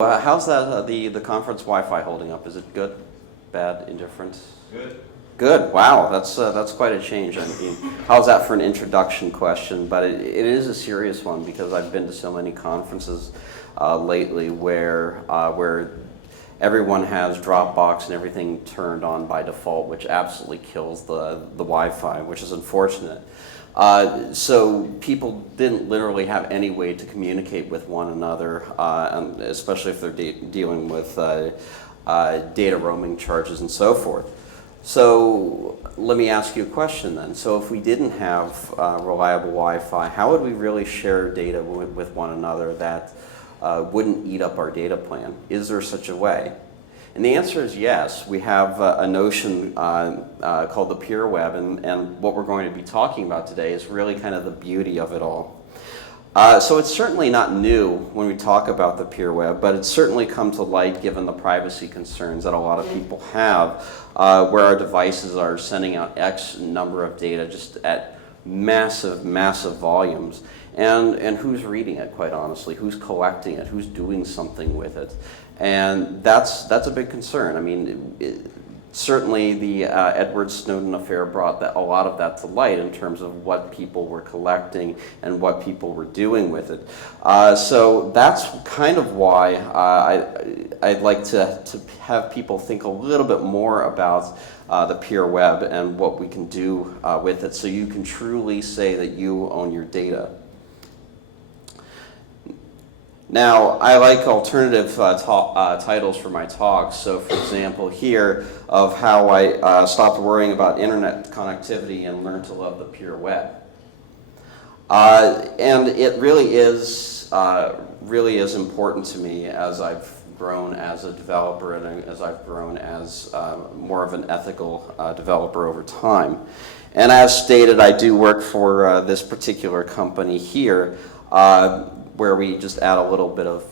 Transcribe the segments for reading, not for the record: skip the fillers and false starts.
How's that the conference Wi-Fi holding up? Is it good, bad, indifferent? Good. Good. Wow, that's quite a change. I mean, how's that for an introduction question? But it is a serious one because I've been to so many conferences lately where everyone has Dropbox and everything turned on by default, which absolutely kills the Wi-Fi, which is unfortunate. So people didn't literally have any way to communicate with one another, especially if they're dealing with data roaming charges and so forth. So let me ask you a question then. So if we didn't have reliable Wi-Fi, how would we really share data with one another that wouldn't eat up our data plan? Is there such a way? And the answer is yes. We have a notion called the peer web, and what we're going to be talking about today is really kind of the beauty of it all. So it's certainly not new when we talk about the peer web, but it's certainly come to light given the privacy concerns that a lot of people have, where our devices are sending out X number of data just at massive, massive volumes. And who's reading it, quite honestly? Who's collecting it? Who's doing something with it? And that's a big concern. I mean, certainly the Edward Snowden affair brought a lot of that to light in terms of what people were collecting and what people were doing with it. So that's kind of why I'd like to have people think a little bit more about the peer web and what we can do with it, so you can truly say that you own your data. Now, I like alternative titles for my talks. So, for example, here of how I stopped worrying about internet connectivity and learned to love the pure web. And it really is important to me as I've grown as a developer and as I've grown as more of an ethical developer over time. And as stated, I do work for this particular company here, where we just add a little bit of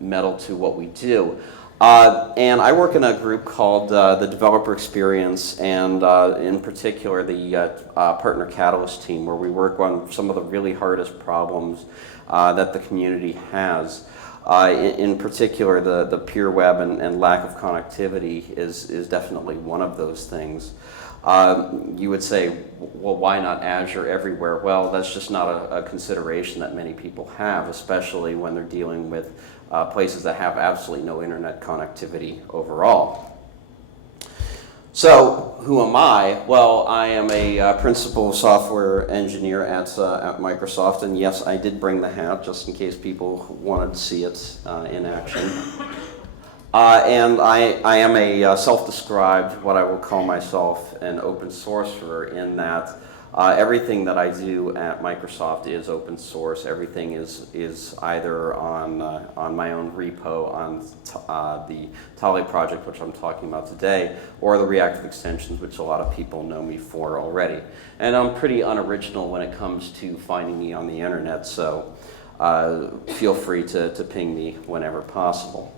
metal to what we do. And I work in a group called the Developer Experience, and in particular the Partner Catalyst team, where we work on some of the really hardest problems that the community has. In particular, the peer web and lack of connectivity is definitely one of those things. You would say, well, why not Azure everywhere? Well, that's just not a consideration that many people have, especially when they're dealing with places that have absolutely no internet connectivity overall. So, who am I? Well, I am a principal software engineer at Microsoft, and yes, I did bring the hat just in case people wanted to see it in action. And I am a self-described, what I will call myself, an open sourcer, in that everything that I do at Microsoft is open source. Everything is either on my own repo, on the Thali Project, which I'm talking about today, or the reactive extensions, which a lot of people know me for already. And I'm pretty unoriginal when it comes to finding me on the internet, so feel free to ping me whenever possible.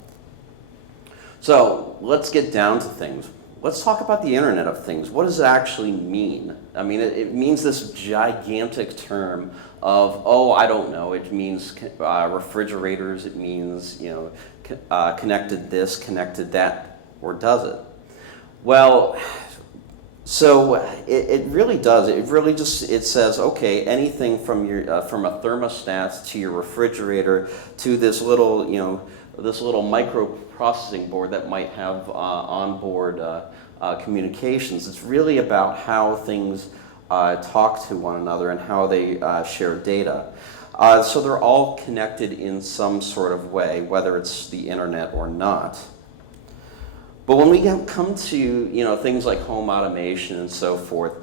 So let's get down to things. Let's talk about the Internet of Things. What does it actually mean? I mean, it means this gigantic term of, oh, I don't know. It means refrigerators. It means, connected this, connected that, or does it? Well, so it really does. It really it says, okay, anything from from a thermostat to your refrigerator to this little microprocessing board that might have onboard communications. It's really about how things talk to one another and how they share data. So they're all connected in some sort of way, whether it's the internet or not. But when we come to things like home automation and so forth,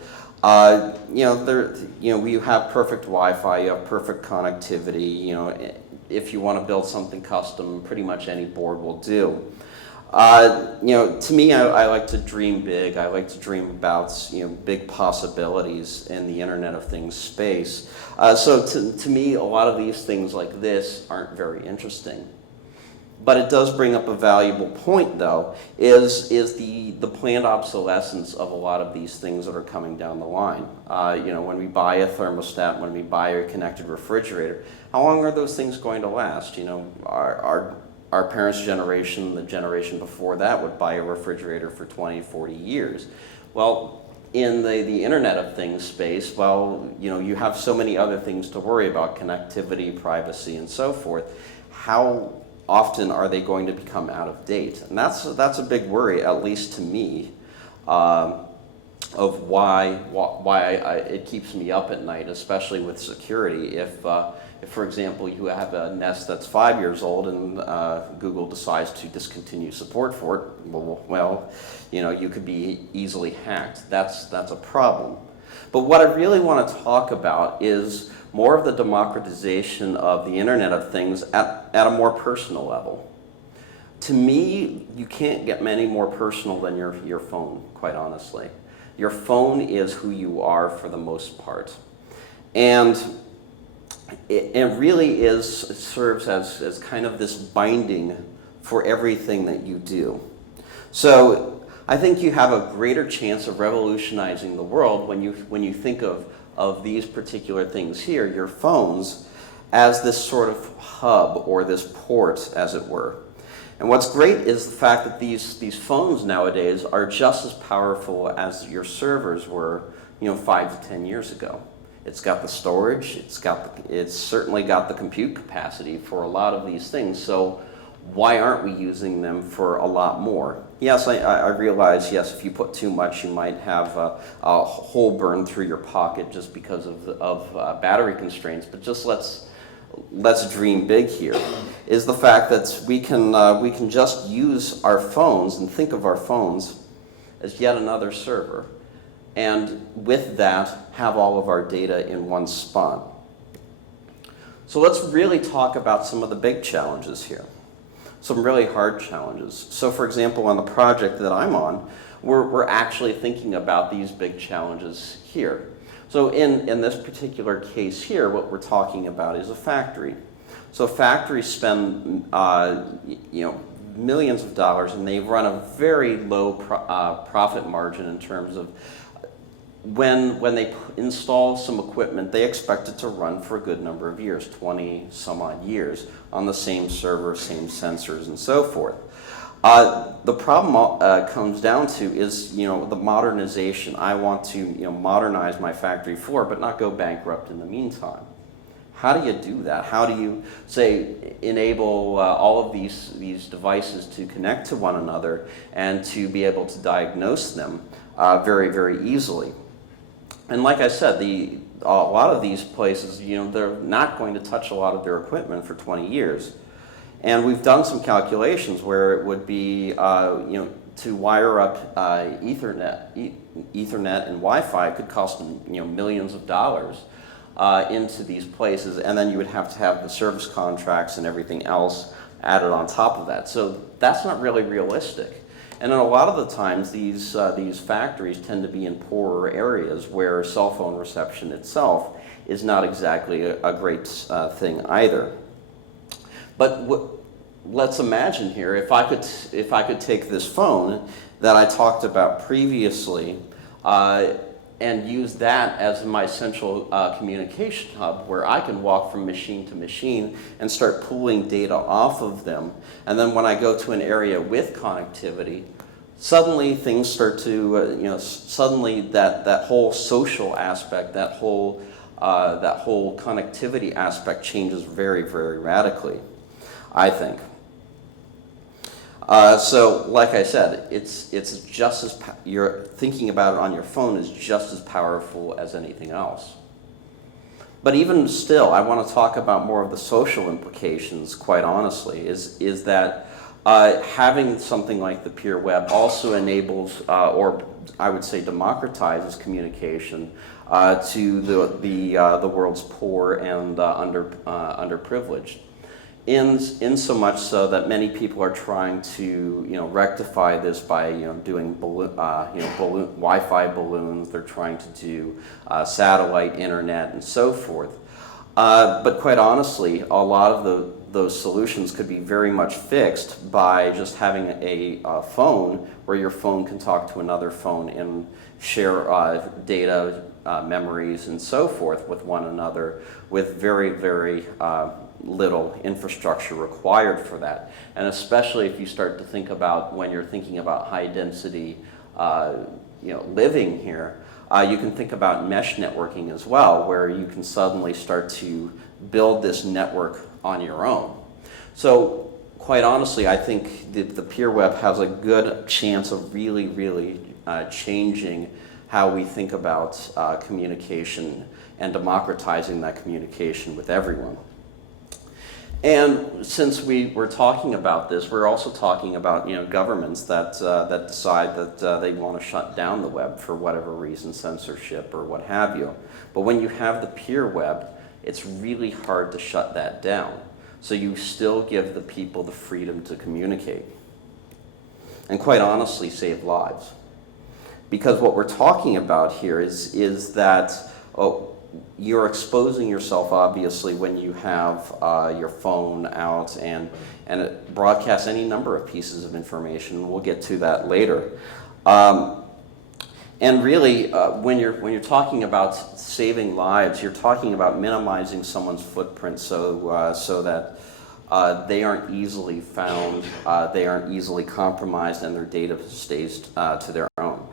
you have perfect Wi-Fi, you have perfect connectivity. If you want to build something custom, pretty much any board will do. To me, I like to dream big. I like to dream about big possibilities in the Internet of Things space. So to me, a lot of these things like this aren't very interesting. But it does bring up a valuable point, though, is the planned obsolescence of a lot of these things that are coming down the line. When we buy a thermostat, when we buy a connected refrigerator, how long are those things going to last? our parents' generation, the generation before that, would buy a refrigerator for 20, 40 years. Well, in the Internet of Things space, well, you have so many other things to worry about, connectivity, privacy, and so forth. How often are they going to become out of date? And that's a big worry, at least to me, of why it keeps me up at night, especially with security. If, for example, you have a Nest that's 5 years old and Google decides to discontinue support for it, well, you could be easily hacked. That's a problem. But what I really want to talk about is more of the democratization of the Internet of Things at a more personal level. To me, you can't get many more personal than your phone, quite honestly. Your phone is who you are for the most part. And it really serves as kind of this binding for everything that you do. So I think you have a greater chance of revolutionizing the world when you think of these particular things here, your phones, as this sort of hub or this port, as it were. And what's great is the fact that these phones nowadays are just as powerful as your servers were, 5 to 10 years ago. It's got the storage, it's certainly got the compute capacity for a lot of these things. So why aren't we using them for a lot more? Yes, I realize, yes, if you put too much, you might have a hole burn through your pocket just because of battery constraints, but just let's dream big here, is the fact that we can just use our phones and think of our phones as yet another server, and with that, have all of our data in one spot. So let's really talk about some of the big challenges here. Some really hard challenges. So for example, on the project that I'm on, we're actually thinking about these big challenges here. So in this particular case here, what we're talking about is a factory. So factories spend millions of dollars, and they run a very low profit margin in terms of when they install some equipment, they expect it to run for a good number of years, 20 some odd years, on the same server, same sensors, and so forth. The problem comes down to is, the modernization. I want to, modernize my factory floor, but not go bankrupt in the meantime. How do you do that? How do you, say, enable all of these devices to connect to one another and to be able to diagnose them very, very easily? And like I said, a lot of these places, they're not going to touch a lot of their equipment for 20 years. And we've done some calculations where it would be, to wire up Ethernet and Wi-Fi could cost millions of dollars into these places, and then you would have to have the service contracts and everything else added on top of that. So that's not really realistic. And then a lot of the times, these factories tend to be in poorer areas where cell phone reception itself is not exactly a great thing either. But let's imagine here, if I could take this phone that I talked about previously and use that as my central communication hub, where I can walk from machine to machine and start pulling data off of them. And then when I go to an area with connectivity, suddenly things start to, suddenly that whole social aspect, that whole connectivity aspect changes very, very radically, I think. So, like I said, it's just as you're thinking about it on your phone is just as powerful as anything else. But even still, I want to talk about more of the social implications. Quite honestly, is that having something like the peer web also enables, or I would say democratizes communication to the world's poor and underprivileged. In so much so that many people are trying to rectify this by doing Wi-Fi balloons. They're trying to do satellite internet and so forth. But quite honestly, a lot of those solutions could be very much fixed by just having a phone where your phone can talk to another phone and share data, memories, and so forth with one another with very, very little infrastructure required for that. And especially if you start to think about when you're thinking about high density living here, you can think about mesh networking as well, where you can suddenly start to build this network on your own. So quite honestly, I think that the peer web has a good chance of really changing how we think about communication and democratizing that communication with everyone. And since we were talking about this, we're also talking about governments that decide that they want to shut down the web for whatever reason, censorship or what have you. But when you have the peer web, it's really hard to shut that down. So you still give the people the freedom to communicate. And quite honestly, save lives. Because what we're talking about here is that you're exposing yourself, obviously, when you have your phone out and it broadcasts any number of pieces of information. We'll get to that later. And really, when you're talking about saving lives, you're talking about minimizing someone's footprint so that they aren't easily found, they aren't easily compromised, and their data stays to their own.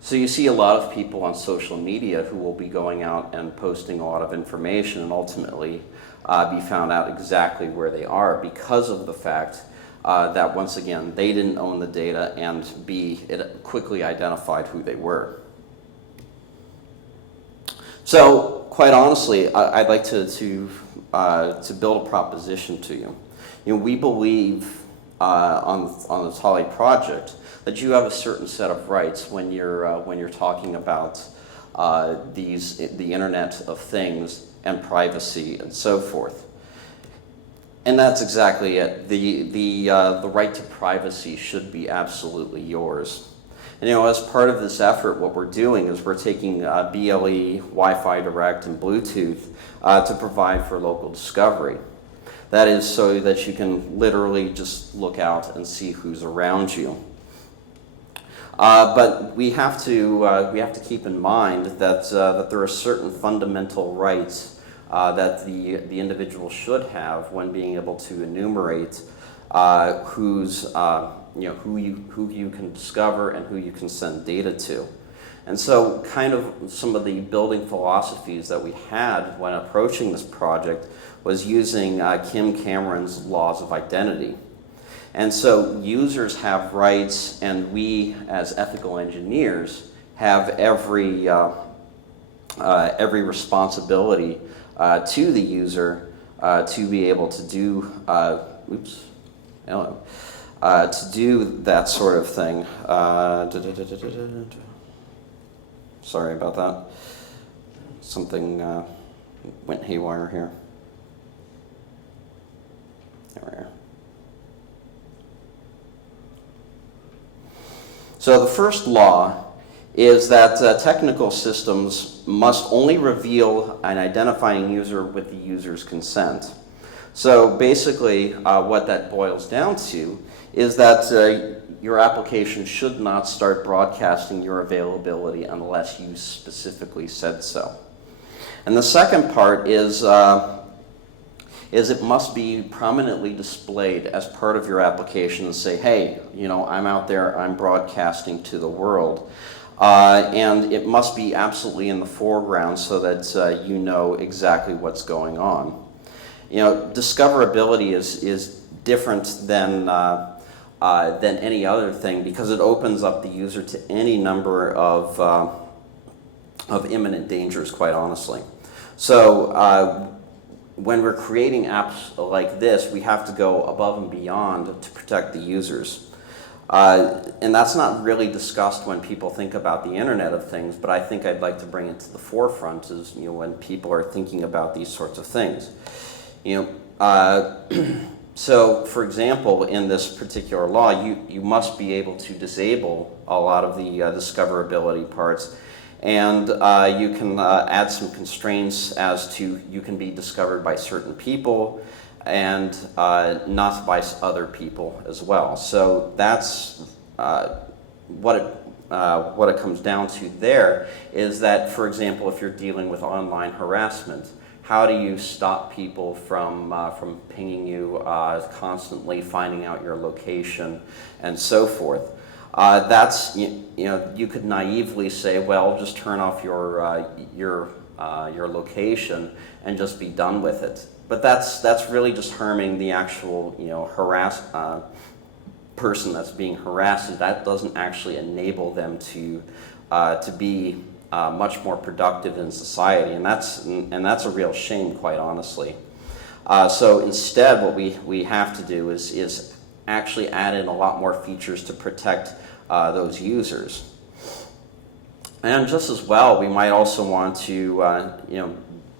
So you see a lot of people on social media who will be going out and posting a lot of information and ultimately be found out exactly where they are because of the fact that, once again, they didn't own the data, and B, it quickly identified who they were. So quite honestly, I'd like to build a proposition to you. We believe on the Thali Project that you have a certain set of rights when you're talking about the Internet of Things and privacy and so forth. And that's exactly it. The right to privacy should be absolutely yours. And as part of this effort, what we're doing is we're taking BLE, Wi-Fi Direct, and Bluetooth to provide for local discovery. That is so that you can literally just look out and see who's around you. But we have to keep in mind that there are certain fundamental rights that the individual should have when being able to enumerate who you can discover and who you can send data to. And so kind of some of the building philosophies that we had when approaching this project was using Kim Cameron's laws of identity. And so users have rights, and we as ethical engineers have every responsibility to the user to be able to do to do that sort of thing. Sorry about that. Something went haywire here. There we are. So the first law is that technical systems must only reveal an identifying user with the user's consent. So basically, what that boils down to is that your application should not start broadcasting your availability unless you specifically said so. And the second part is it must be prominently displayed as part of your application and say, hey, I'm out there, I'm broadcasting to the world. And it must be absolutely in the foreground so that you know exactly what's going on. Discoverability is different than any other thing because it opens up the user to any number of imminent dangers, quite honestly. So when we're creating apps like this, we have to go above and beyond to protect the users. And that's not really discussed when people think about the Internet of Things, but I think I'd like to bring it to the forefront is, when people are thinking about these sorts of things. So, for example, in this particular law, you must be able to disable a lot of the discoverability parts, and you can add some constraints as to you can be discovered by certain people and not by other people as well. So that's what it comes down to there is that, for example, if you're dealing with online harassment, How do you stop people from pinging you, constantly finding out your location, and so forth? That's, you could naively say, well, just turn off your location and just be done with it. But that's really just harming the actual, person that's being harassed, and that doesn't actually enable them to be much more productive in society, and that's a real shame, quite honestly. So instead, what we have to do is actually add in a lot more features to protect those users. And just as well, we might also want to,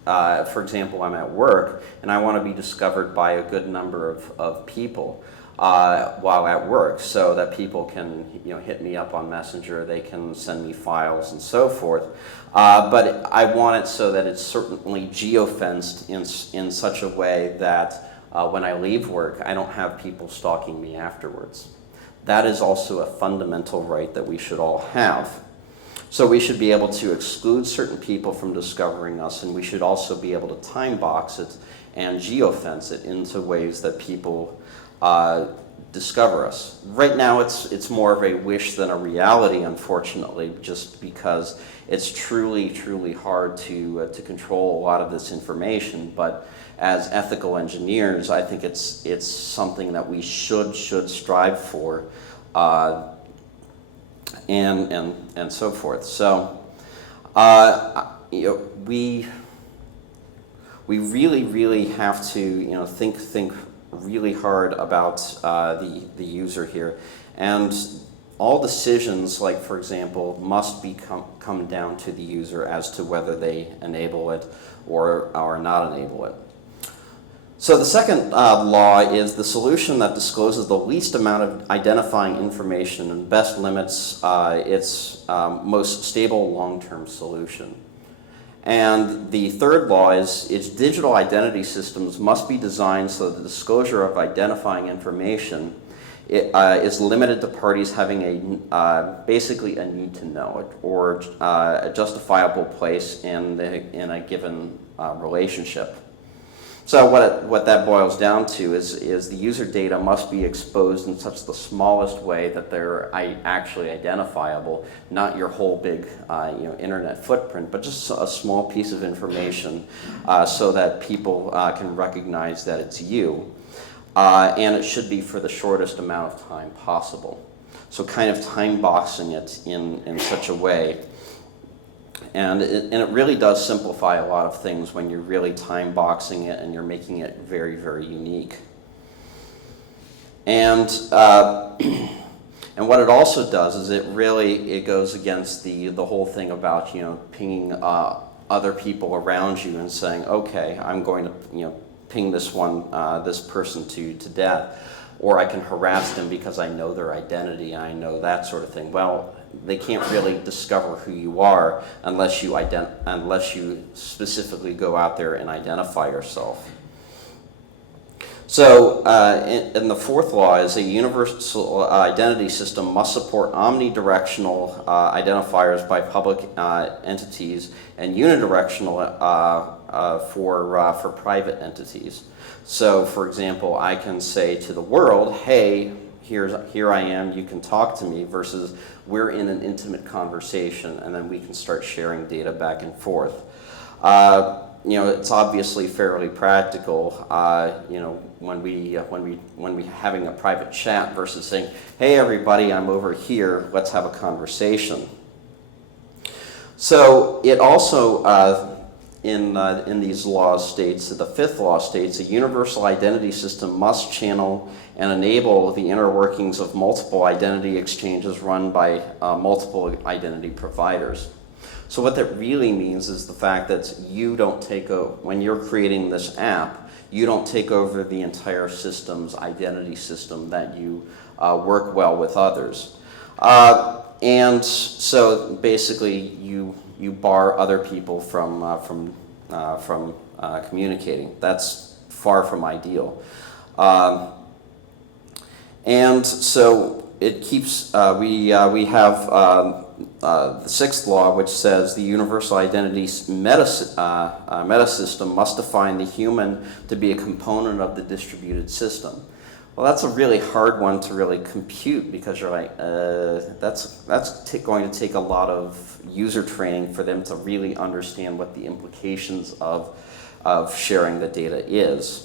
for example, I'm at work and I want to be discovered by a good number of people while at work, so that people can hit me up on Messenger, they can send me files and so forth. But I want it so that it's certainly geofenced in such a way that when I leave work, I don't have people stalking me afterwards. That is also a fundamental right that we should all have. So we should be able to exclude certain people from discovering us, and we should also be able to time box it and geofence it into ways that people discover us. Right now it's more of a wish than a reality, unfortunately, just because it's truly, truly hard to control a lot of this information. But as ethical engineers, I think it's something that we should strive for, and so forth. So we really have to think really hard about the user here, and all decisions, like for example, must come down to the user as to whether they enable it or not enable it. So the second law is the solution that discloses the least amount of identifying information and best limits its most stable long-term solution. And the third law is its digital identity systems must be designed so that the disclosure of identifying information is limited to parties having basically a need to know it, or a justifiable place in a given relationship. So what that boils down to is the user data must be exposed in such the smallest way that they're actually identifiable, not your whole big internet footprint, but just a small piece of information so that people can recognize that it's you. And it should be for the shortest amount of time possible. So kind of time boxing it in such a way. And it really does simplify a lot of things when you're really time boxing it and you're making it very, very unique. And what it also does is it goes against the whole thing about pinging other people around you and saying, okay, I'm going to ping this person to death, or I can harass them because I know their identity, I know that sort of thing. Well, they can't really discover who you are unless you specifically go out there and identify yourself. So, and the fourth law is a universal identity system must support omnidirectional identifiers by public entities and unidirectional for private entities. So, for example, I can say to the world, hey, here I am, you can talk to me, versus we're in an intimate conversation, and then we can start sharing data back and forth. It's obviously fairly practical, when we having a private chat versus saying, hey everybody, I'm over here, let's have a conversation. So it also, in these laws states, the fifth law states, a universal identity system must channel and enable the inner workings of multiple identity exchanges run by multiple identity providers. So what that really means is the fact that you don't take over, when you're creating this app, you don't take over the entire system's identity system, that you work well with others. And so basically you bar other people from communicating. That's far from ideal. And so it keeps, we have the sixth law, which says the universal identity metasystem must define the human to be a component of the distributed system. Well, that's a really hard one to really compute, because you're like, that's going to take a lot of user training for them to really understand what the implications of sharing the data is.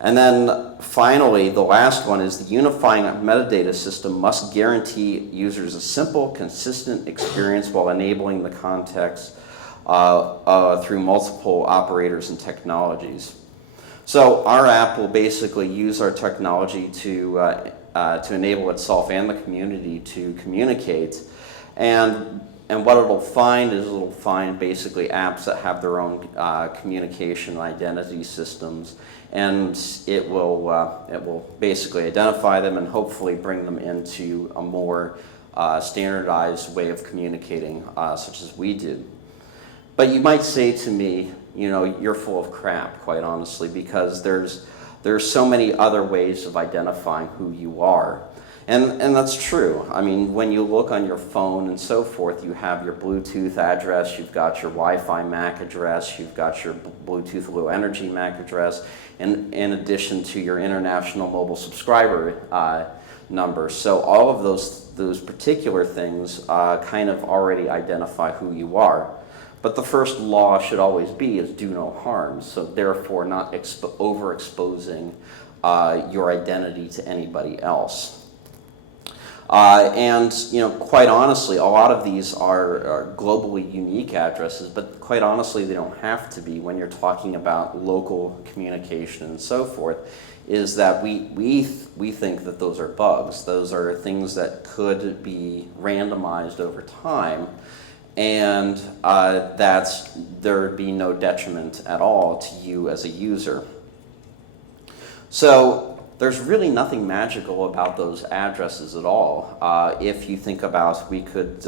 And then finally, the last one is the unifying metadata system must guarantee users a simple, consistent experience while enabling the context through multiple operators and technologies. So our app will basically use our technology to enable itself and the community to communicate. And what it'll find is it'll find basically apps that have their own communication identity systems, and it will basically identify them and hopefully bring them into a more standardized way of communicating, such as we do. But you might say to me, you know, you're full of crap, quite honestly, because there's so many other ways of identifying who you are. And that's true. I mean, when you look on your phone and so forth, you have your Bluetooth address, you've got your Wi-Fi MAC address, you've got your Bluetooth Low Energy MAC address, and in addition to your international mobile subscriber number. So all of those particular things kind of already identify who you are. But the first law should always be is do no harm. So therefore not overexposing your identity to anybody else. And you know, quite honestly, a lot of these are globally unique addresses, but quite honestly, they don't have to be when you're talking about local communication and so forth. Is that we think that those are bugs. Those are things that could be randomized over time, and that there'd be no detriment at all to you as a user. So there's really nothing magical about those addresses at all. If you think about, we could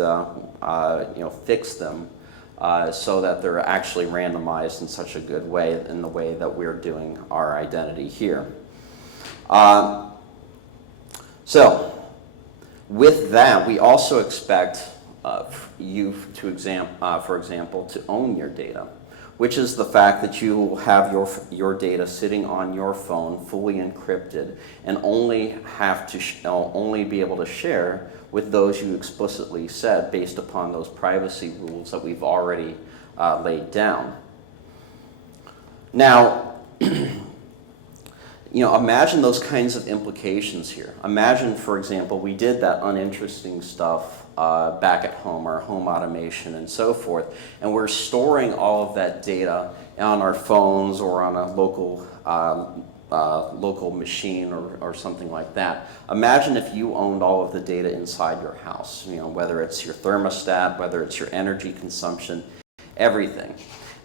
fix them so that they're actually randomized in such a good way, in the way that we're doing our identity here. So with that, we also expect you to for example, to own your data, which is the fact that you will have your data sitting on your phone, fully encrypted, and only have to only be able to share with those you explicitly said, based upon those privacy rules that we've already laid down. Now, you know, imagine those kinds of implications here. Imagine, for example, we did that uninteresting stuff back at home, our home automation and so forth, and we're storing all of that data on our phones or on a local machine or something like that. Imagine if you owned all of the data inside your house, you know, whether it's your thermostat, whether it's your energy consumption, everything.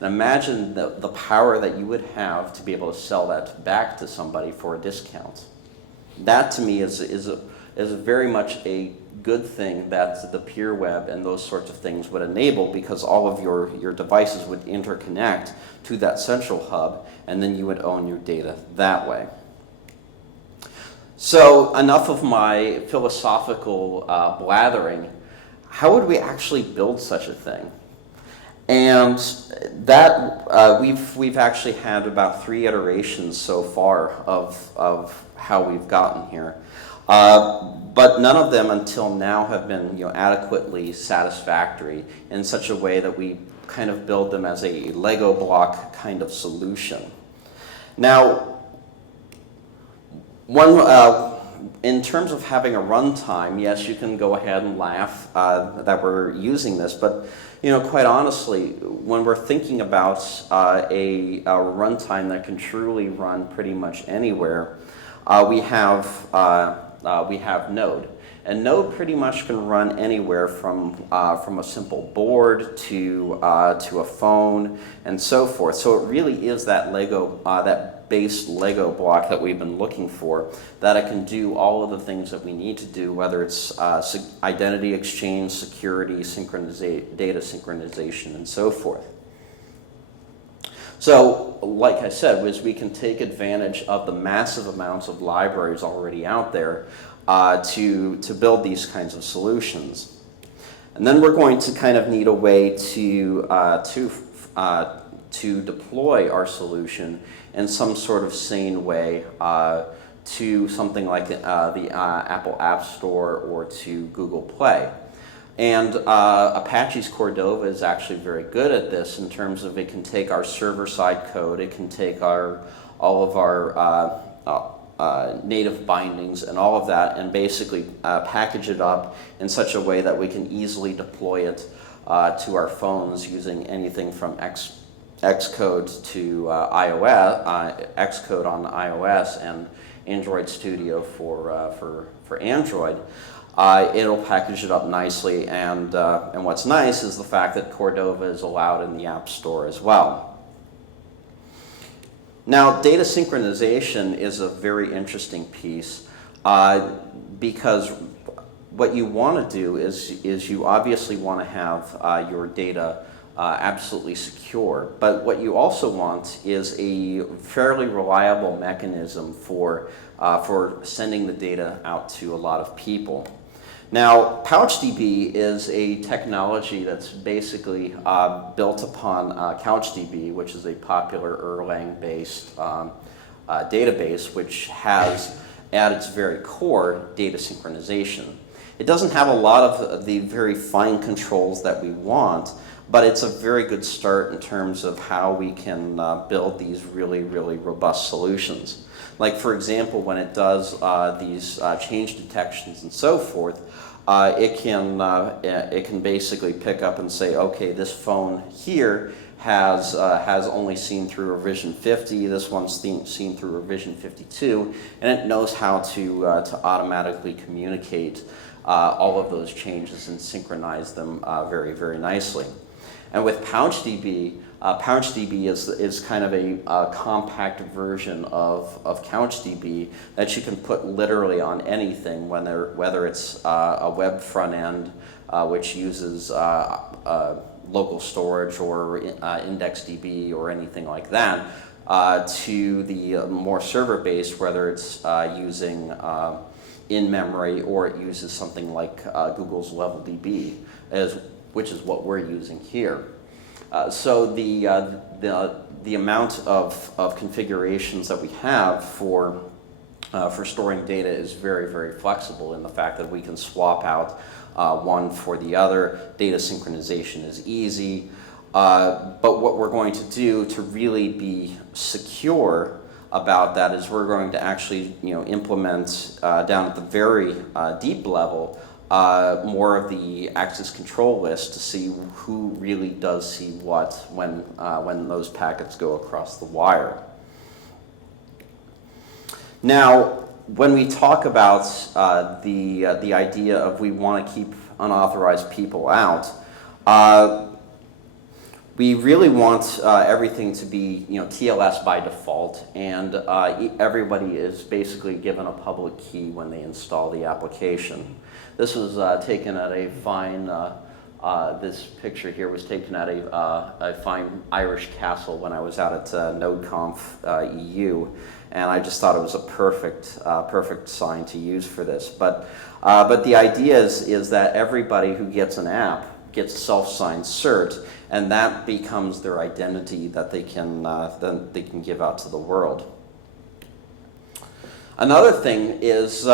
And imagine the power that you would have to be able to sell that back to somebody for a discount. That to me is very much a good thing that the peer web and those sorts of things would enable, because all of your devices would interconnect to that central hub, and then you would own your data that way. So enough of my philosophical blathering. How would we actually build such a thing? And that we've actually had about 3 iterations so far of how we've gotten here. But none of them until now have been, you know, adequately satisfactory in such a way that we kind of build them as a Lego block kind of solution. Now, in terms of having a runtime, yes, you can go ahead and laugh that we're using this, but you know, quite honestly, when we're thinking about a runtime that can truly run pretty much anywhere, we have Node. And Node pretty much can run anywhere from a simple board to a phone and so forth. So it really is that that base Lego block that we've been looking for, that it can do all of the things that we need to do, whether it's identity exchange, security, data synchronization, and so forth. So, like I said, we can take advantage of the massive amounts of libraries already out there to build these kinds of solutions. And then we're going to kind of need a way to deploy our solution in some sort of sane way to something like the Apple App Store or to Google Play. And Apache's Cordova is actually very good at this in terms of it can take our server-side code, it can take all of our native bindings and all of that and basically package it up in such a way that we can easily deploy it to our phones using anything from Xcode to iOS, Xcode on iOS and Android Studio for Android. It'll package it up nicely, and what's nice is the fact that Cordova is allowed in the App Store as well. Now, data synchronization is a very interesting piece because what you want to do is you obviously want to have your data absolutely secure, but what you also want is a fairly reliable mechanism for sending the data out to a lot of people. Now, PouchDB is a technology that's basically built upon CouchDB, which is a popular Erlang-based database, which has at its very core data synchronization. It doesn't have a lot of the very fine controls that we want, but it's a very good start in terms of how we can build these really, really robust solutions. Like, for example, when it does these change detections and so forth, it can basically pick up and say, okay, this phone here has only seen through revision 50, this one's seen through revision 52, and it knows how to automatically communicate all of those changes and synchronize them very, very nicely. And with PouchDB, PouchDB is kind of a compact version of CouchDB that you can put literally on anything, whether it's a web front end, which uses local storage or IndexedDB or anything like that, to the more server-based, whether it's using in-memory or it uses something like Google's LevelDB, which is what we're using here. So the amount of configurations that we have for storing data is very, very flexible in the fact that we can swap out one for the other. Data synchronization is easy. But what we're going to do to really be secure about that is we're going to actually implement down at the very deep level more of the access control list to see who really does see what when those packets go across the wire. Now, when we talk about the idea of we want to keep unauthorized people out, we really want everything to be TLS by default, and everybody is basically given a public key when they install the application. This was taken at a fine, this picture here was taken at a fine Irish castle when I was out at NodeConf EU, and I just thought it was a perfect sign to use for this. But the idea is that everybody who gets an app gets self-signed cert, and that becomes their identity that they can give out to the world. Another thing is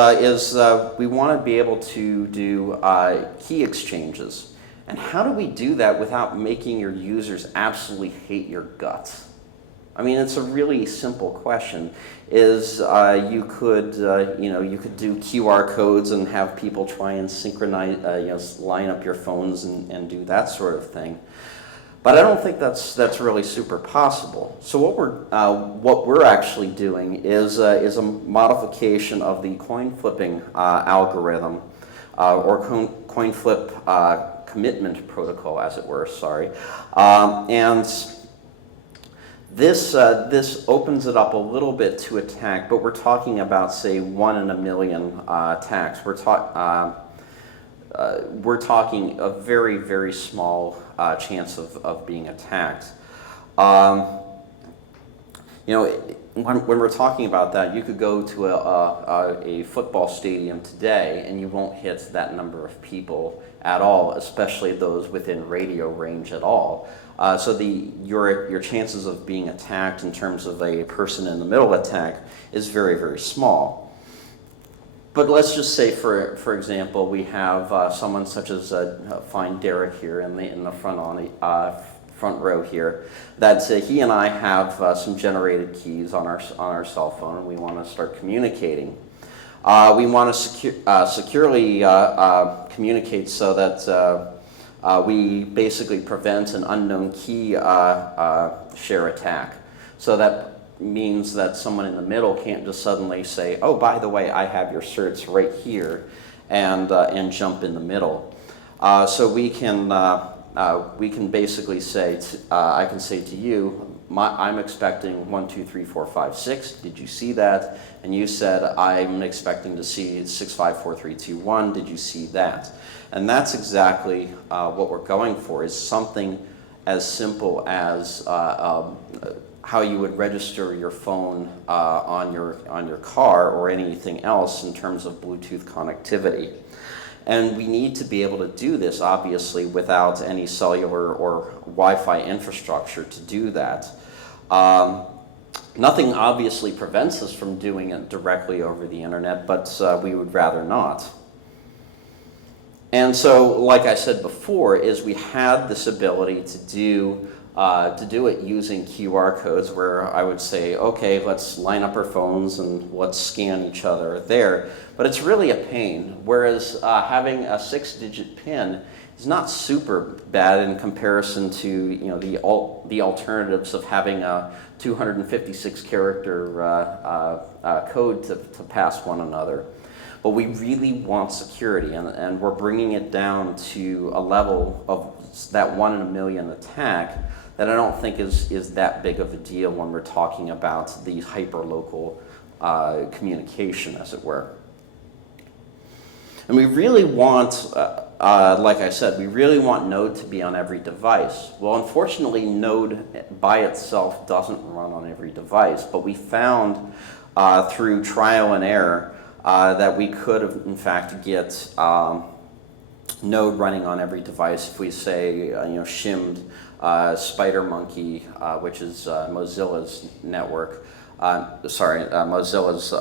we want to be able to do key exchanges. And how do we do that without making your users absolutely hate your guts? I mean, it's a really simple question. You could do QR codes and have people try and synchronize, line up your phones and do that sort of thing. But I don't think that's really super possible. So what we're actually doing is a modification of the coin flipping algorithm or coin flip commitment protocol, as it were. Sorry, and this opens it up a little bit to attack, but we're talking about, say, 1 in a million attacks. We're talking a very, very small chance of being attacked. when we're talking about that, you could go to a football stadium today and you won't hit that number of people at all, especially those within radio range at all. So your chances of being attacked in terms of a person in the middle attack is very, very small. But let's just say, for example, we have someone such as find Derek here in the front row here, that he and I have some generated keys on our cell phone, and we want to start communicating. We want to securely communicate so that we basically prevent an unknown key share attack. So that means that someone in the middle can't just suddenly say, "Oh, by the way, I have your certs right here," and jump in the middle. So we can basically say, I can say to you, I'm expecting 1, 2, 3, 4, 5, 6. Did you see that? And you said, I'm expecting to see 6, 5, 4, 3, 2, 1. Did you see that? And that's exactly what we're going for, is something as simple as how you would register your phone on your car or anything else in terms of Bluetooth connectivity. And we need to be able to do this, obviously, without any cellular or Wi-Fi infrastructure to do that. Nothing obviously prevents us from doing it directly over the internet, but we would rather not. And so, like I said before, is we had this ability to do it using QR codes, where I would say, okay, let's line up our phones and let's scan each other there. But it's really a pain, whereas having a 6-digit PIN is not super bad in comparison to the alternatives of having a 256-character code to pass one another. But we really want security, and we're bringing it down to a level of that 1 in a million attack that I don't think is that big of a deal when we're talking about the hyper-local communication, as it were. And we really want, like I said, we really want Node to be on every device. Well, unfortunately, Node by itself doesn't run on every device, but we found through trial and error that we could, in fact, get Node running on every device if we say, shimmed SpiderMonkey, which is Mozilla's network, Mozilla's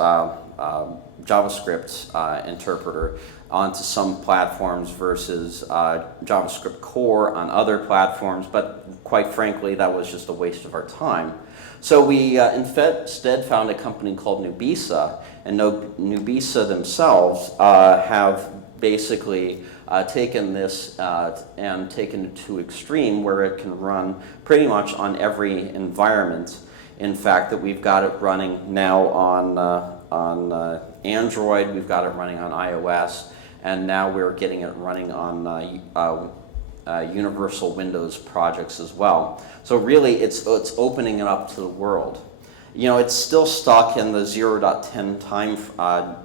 JavaScript interpreter onto some platforms versus JavaScript core on other platforms, but quite frankly, that was just a waste of our time. So we instead found a company called Nubisa, and Nubisa themselves have basically taken this and taken it to extreme, where it can run pretty much on every environment. In fact, that we've got it running now on Android, we've got it running on iOS, and now we're getting it running on Universal Windows projects as well. So really, it's opening it up to the world. It's still stuck in the 0.10 time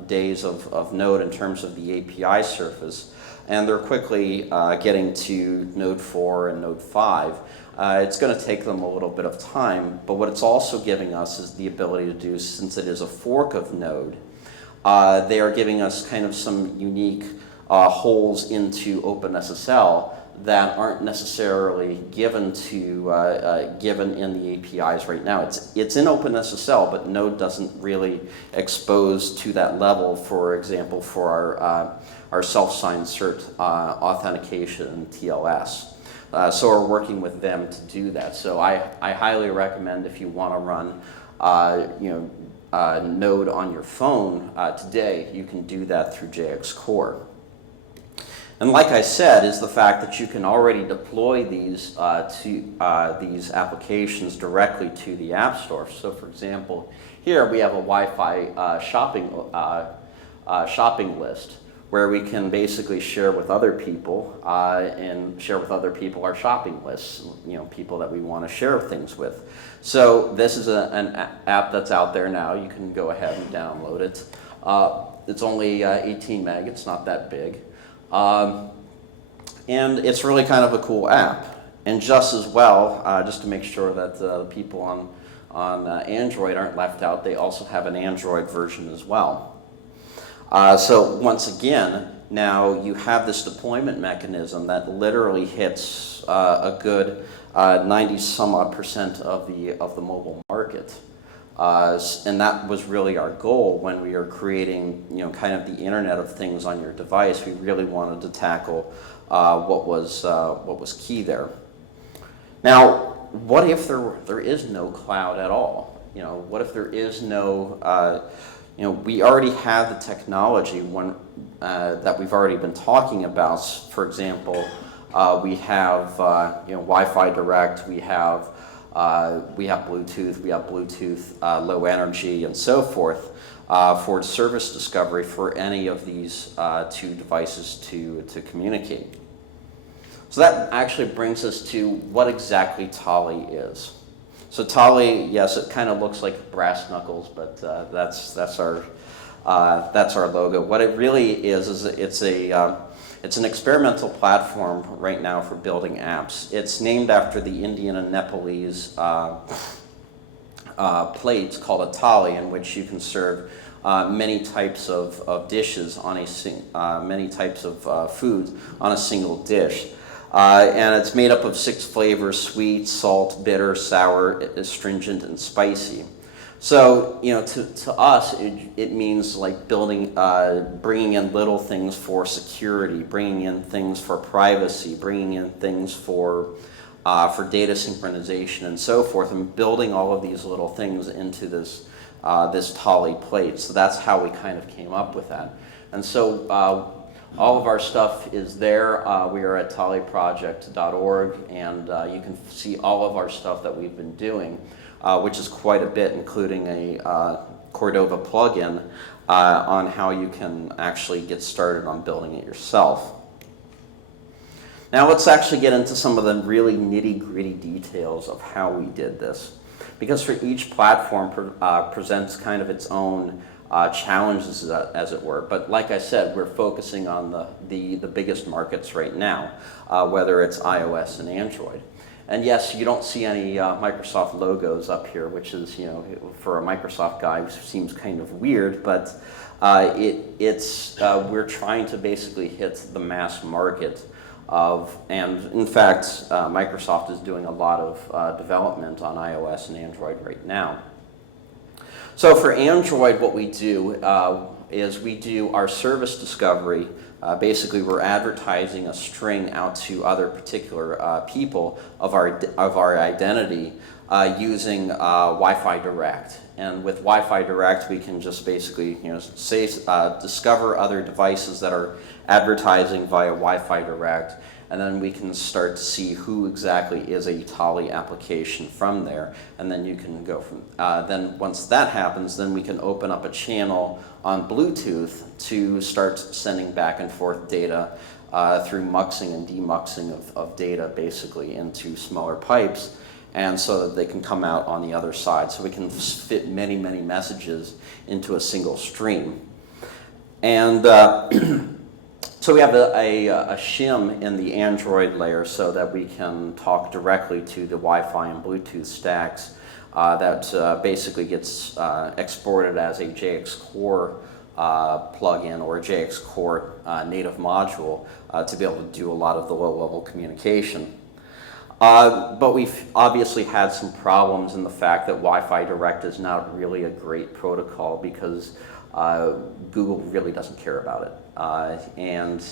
days of Node in terms of the API surface, and they're quickly getting to Node 4 and Node 5. It's going to take them a little bit of time, but what it's also giving us is the ability to do, since it is a fork of Node, they are giving us kind of some unique holes into OpenSSL that aren't necessarily given given in the APIs right now. It's in OpenSSL, but Node doesn't really expose to that level. For example, for our self-signed cert authentication in TLS. So we're working with them to do that. So I highly recommend, if you want to run Node on your phone today, you can do that through JX Core. And like I said, is the fact that you can already deploy these these applications directly to the App Store. So for example, here we have a Wi-Fi shopping list, where we can basically share with other people and share with other people our shopping lists, people that we want to share things with. So this is an app that's out there now. You can go ahead and download it. It's only 18 meg, it's not that big. And it's really kind of a cool app. And just as well, just to make sure that the people Android aren't left out. They also have an Android version as well. So once again, now you have this deployment mechanism that literally hits a good 90-some-odd% of the mobile market. And that was really our goal when we were creating, kind of the Internet of Things on your device. We really wanted to tackle what was key there. Now, what if there is no cloud at all? What if there is no, we already have the technology that we've already been talking about. For example, we have Wi-Fi Direct, we have Bluetooth, low energy, and so forth for service discovery for any of these two devices to communicate. So that actually brings us to what exactly Tolly is. So Tolly, yes, it kind of looks like brass knuckles, but that's our logo. What it really is it's an experimental platform right now for building apps. It's named after the Indian and Nepalese plates called a thali, in which you can serve many types of dishes on many types of foods on a single dish. And it's made up of 6 flavors: sweet, salt, bitter, sour, astringent, and spicy. So, to us, it means like building, bringing in little things for security, bringing in things for privacy, bringing in things for data synchronization and so forth, and building all of these little things into this Thali plate. So that's how we kind of came up with that. And so all of our stuff is there. We are at thaliproject.org, and you can see all of our stuff that we've been doing, which is quite a bit, including a Cordova plugin on how you can actually get started on building it yourself. Now let's actually get into some of the really nitty-gritty details of how we did this, because for each platform presents kind of its own challenges, as it were. But like I said, we're focusing on the biggest markets right now, whether it's iOS and Android. And yes, you don't see any Microsoft logos up here, which is, for a Microsoft guy, seems kind of weird, but we're trying to basically hit the mass market and in fact, Microsoft is doing a lot of development on iOS and Android right now. So for Android, what we do is we do our service discovery. Basically, we're advertising a string out to other particular people of our identity using Wi-Fi Direct. And with Wi-Fi Direct, we can just basically, discover other devices that are advertising via Wi-Fi Direct, and then we can start to see who exactly is a Tolly application from there, and then you can go from. Then once that happens, then we can open up a channel on Bluetooth to start sending back and forth data through muxing and demuxing of data, basically into smaller pipes, and so that they can come out on the other side. So we can fit many, many messages into a single stream. And so we have a shim in the Android layer so that we can talk directly to the Wi-Fi and Bluetooth stacks that basically gets exported as a JX Core plugin or a JX Core native module to be able to do a lot of the low-level communication. But we've obviously had some problems in the fact that Wi-Fi Direct is not really a great protocol because Google really doesn't care about it. And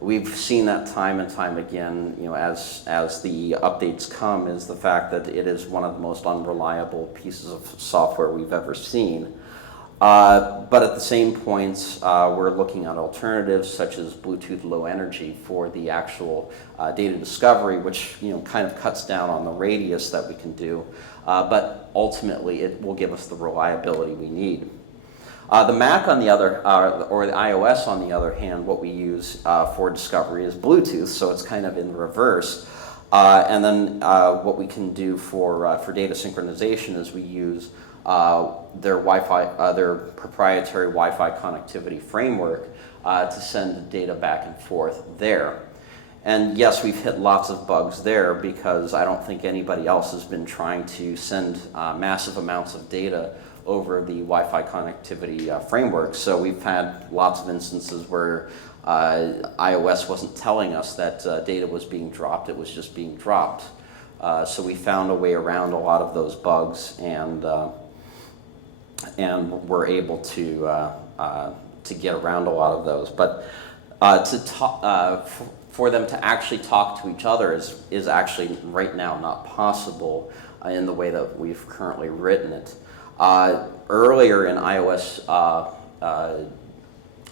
we've seen that time and time again, as the updates come, is the fact that it is one of the most unreliable pieces of software we've ever seen. But at the same point, we're looking at alternatives such as Bluetooth Low Energy for the actual data discovery, which kind of cuts down on the radius that we can do, but ultimately it will give us the reliability we need. The Mac on the other, or the iOS on the other hand, what we use for discovery is Bluetooth, so it's kind of in reverse. And then what we can do for data synchronization is we use their proprietary Wi-Fi connectivity framework to send data back and forth there. And yes, we've hit lots of bugs there because I don't think anybody else has been trying to send massive amounts of data over the Wi-Fi connectivity framework. So we've had lots of instances where iOS wasn't telling us that data was being dropped, it was just being dropped. So we found a way around a lot of those bugs, and we're able to get around a lot of those. But for them to actually talk to each other is actually right now not possible in the way that we've currently written it. Earlier in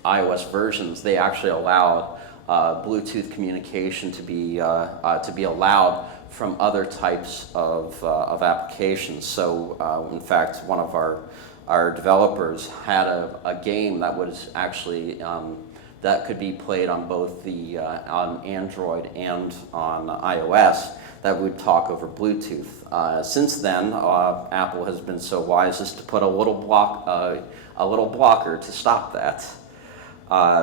iOS versions, they actually allowed Bluetooth communication to be allowed from other types of applications. So, in fact, one of our developers had a game that was actually that could be played on both on Android and on iOS that would talk over Bluetooth. Since then, Apple has been so wise as to put a little blocker to stop that.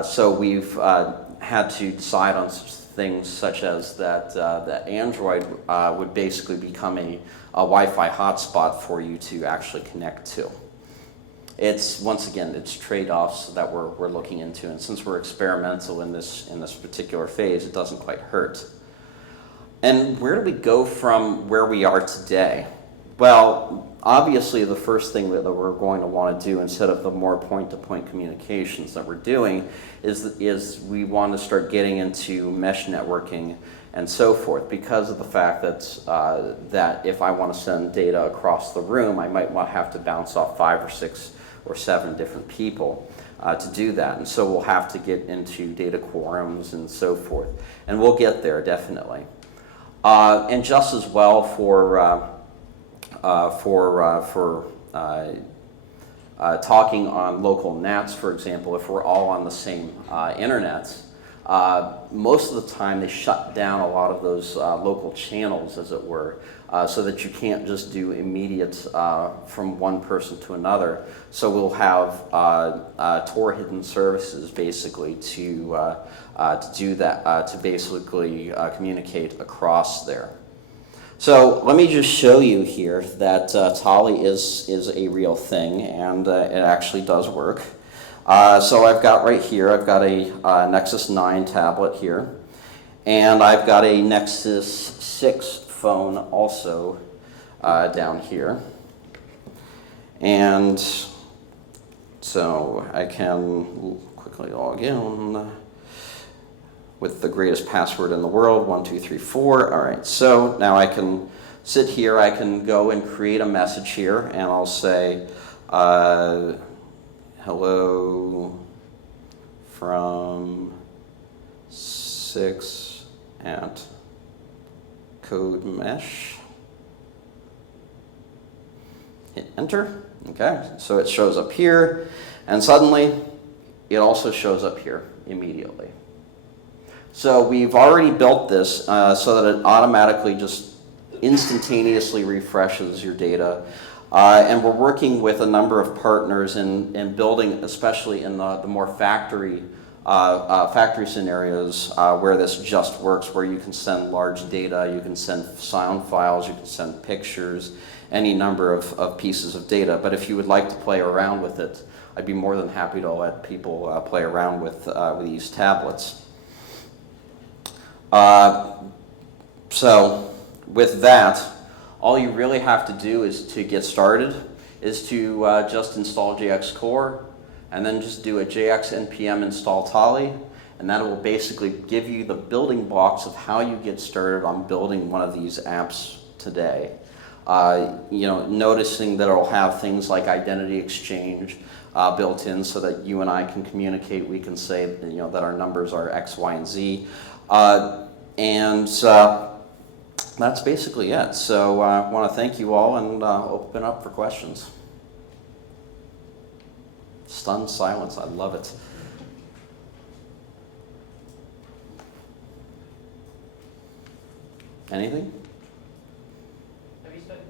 So we've had to decide on things such as that Android would basically become a Wi-Fi hotspot for you to actually connect to. It's, once again, it's trade-offs that we're looking into, and since we're experimental in this particular phase, it doesn't quite hurt. And where do we go from where we are today? Well, obviously the first thing that we're going to want to do, instead of the more point-to-point communications that we're doing, is we want to start getting into mesh networking and so forth, because of the fact that that if I want to send data across the room, I might have to bounce off 5 or 6 or 7 different people to do that. And so we'll have to get into data quorums and so forth. And we'll get there, definitely. And just as well for talking on local NATs, for example, if we're all on the same internets, most of the time they shut down a lot of those local channels, as it were, so that you can't just do immediate from one person to another. So we'll have Tor hidden services basically to do that, to basically communicate across there. So let me just show you here that Tolly is a real thing, and it actually does work. So I've got right here, I've got a Nexus 9 tablet here, and I've got a Nexus 6 phone also down here. And so I can quickly log in with the greatest password in the world, 1234. All right, so now I can sit here, I can go and create a message here, and I'll say, hello from 6 at Code Mesh. Hit enter. Okay, so it shows up here, and suddenly it also shows up here immediately. So we've already built this so that it automatically just instantaneously refreshes your data. And we're working with a number of partners in building, especially in the more factory scenarios where this just works, where you can send large data, you can send sound files, you can send pictures, any number of pieces of data. But if you would like to play around with it, I'd be more than happy to let people play around with these tablets. So with that, all you really have to do is to get started is to just install JX Core, and then just do a JX npm install Tolly, and that will basically give you the building blocks of how you get started on building one of these apps today. Noticing that it'll have things like identity exchange built in, so that you and I can communicate. We can say that our numbers are X, Y, and Z. That's basically it. So I want to thank you all and open up for questions. Stunned silence, I love it. Anything? Have you spoken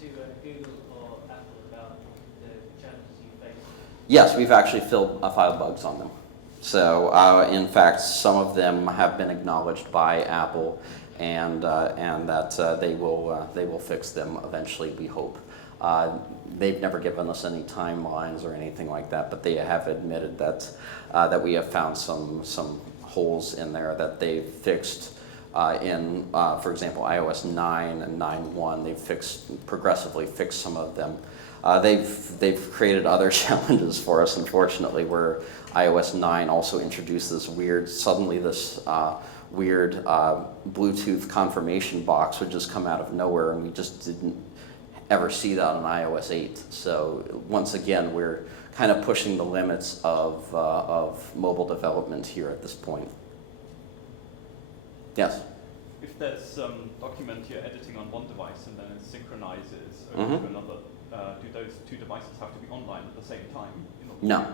to Google or Apple about the challenges you face? Yes, we've actually filled 5 bugs on them. So, in fact, some of them have been acknowledged by Apple, and that they will fix them eventually. We hope. They've never given us any timelines or anything like that, but they have admitted that that we have found some holes in there that they've fixed. For example, iOS 9 and 9.1, they've progressively fixed some of them. They've created other challenges for us, unfortunately, where iOS 9 also introduced this weird Bluetooth confirmation box would just come out of nowhere, and we just didn't ever see that on iOS 8. So once again, we're kind of pushing the limits of mobile development here at this point. Yes? If there's some document you're editing on one device and then it synchronizes over to another, do those two devices have to be online at the same time? No.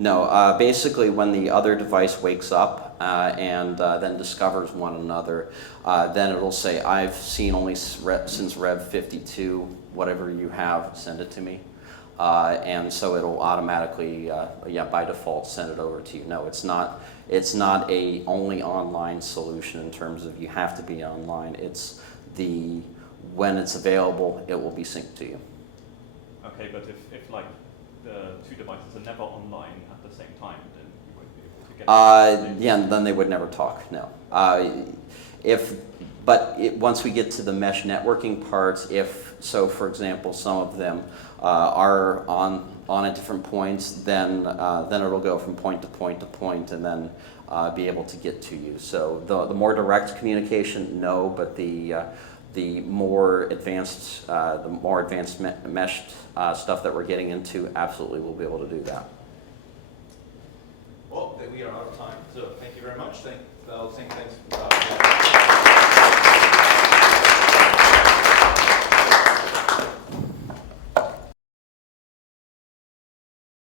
No, basically when the other device wakes up and then discovers one another, then it'll say, I've seen only since Rev 52, whatever you have, send it to me. And so it'll automatically, by default, send it over to you. No, it's not a only online solution in terms of you have to be online. It's when it's available, it will be synced to you. Okay, but if like the two devices are never online at the same time, then you won't be able to get then they would never talk, no. Once we get to the mesh networking parts, for example, some of them are on at different points, then it'll go from point to point to point and then be able to get to you. So the more direct communication, no, but the more advanced meshed stuff that we're getting into, absolutely we'll be able to do that. Well, we are out of time, so thank you very much. Thanks.